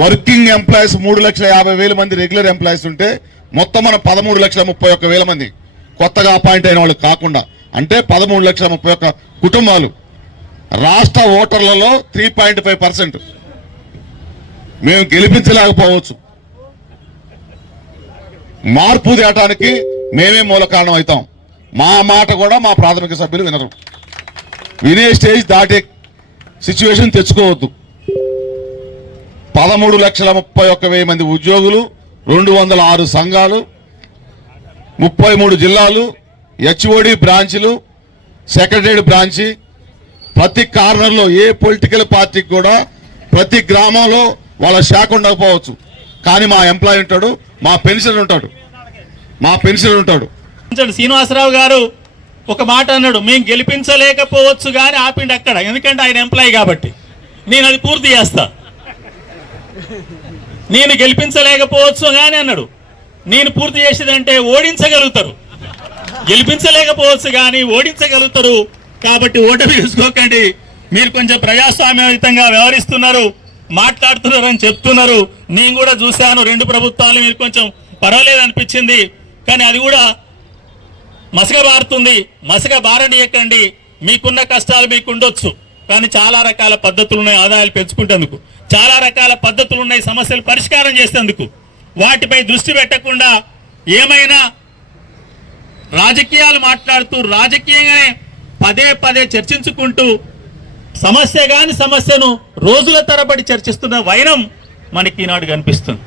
Working employees 3,50,000 మంది regular employees ఉంటే మొత్తం మనం 13,31,000 మంది కొత్తగా అపాయింట్ అయిన వాళ్ళు కాకుండా అంటే 13,31,000 కుటుంబాలు. రాష్ట్ర ఓటర్లలో 3.5% మేము గెలిపించలేకపోవచ్చు. మార్పు తేటానికి మేమే మూల కారణం అవుతాం. మా మాట కూడా మా ప్రాథమిక సభ్యులు వినరు. వినే స్టేజ్ దాటే సిచ్యువేషన్ తెచ్చుకోవద్దు. 13,31,000 మంది ఉద్యోగులు, 206 సంఘాలు, 33 జిల్లాలు, హెచ్ఓడి బ్రాంచ్లు, సెక్రటరీ బ్రాంచి, ప్రతి కార్నర్లో ఏ పొలిటికల్ పార్టీకి కూడా ప్రతి గ్రామంలో వాళ్ళ శాఖ ఉండకపోవచ్చు, కానీ మా ఎంప్లాయీ ఉంటాడు, మా పెన్షన్ ఉంటాడు. శ్రీనివాసరావు గారు ఒక మాట అన్నాడు, మేము గెలిపించలేకపోవచ్చు కానీ ఆపిండి అక్కడ, ఎందుకంటే ఆయన ఎంప్లాయీ కాబట్టి. నేను అది పూర్తి చేస్తా. నేను గెలిపించలేకపోవచ్చు కానీ అన్నాడు, నేను పూర్తి చేసేదంటే ఓడించగలుగుతారు. గెలిపించలేకపోవచ్చు కానీ ఓడించగలుగుతారు. కాబట్టి ఓటమి తీసుకోకండి. మీరు కొంచెం ప్రజాస్వామ్యయుతంగా వ్యవహరిస్తున్నారు, మాట్లాడుతున్నారు అని చెప్తున్నారు. నేను కూడా చూశాను 2 ప్రభుత్వాలు, మీరు కొంచెం పర్వాలేదు అనిపించింది. కానీ అది కూడా మసక బారుతుంది. మసక బారనీయకండి. మీకున్న కష్టాలు మీకు ఉండొచ్చు, కానీ చాలా రకాల పద్ధతులు ఉన్నాయి ఆదాయాలు పెంచుకుంటేందుకు. చాలా రకాల పద్ధతులు ఉన్నాయి సమస్యలు పరిష్కారం చేసేందుకు. వాటిపై దృష్టి పెట్టకుండా ఏమైనా రాజకీయాలు మాట్లాడుతూ రాజకీయంగానే పదే చర్చించుకుంటూ సమస్యను రోజుల తరబడి చర్చిస్తున్న వైనం మనకి ఈనాడు కనిపిస్తుంది.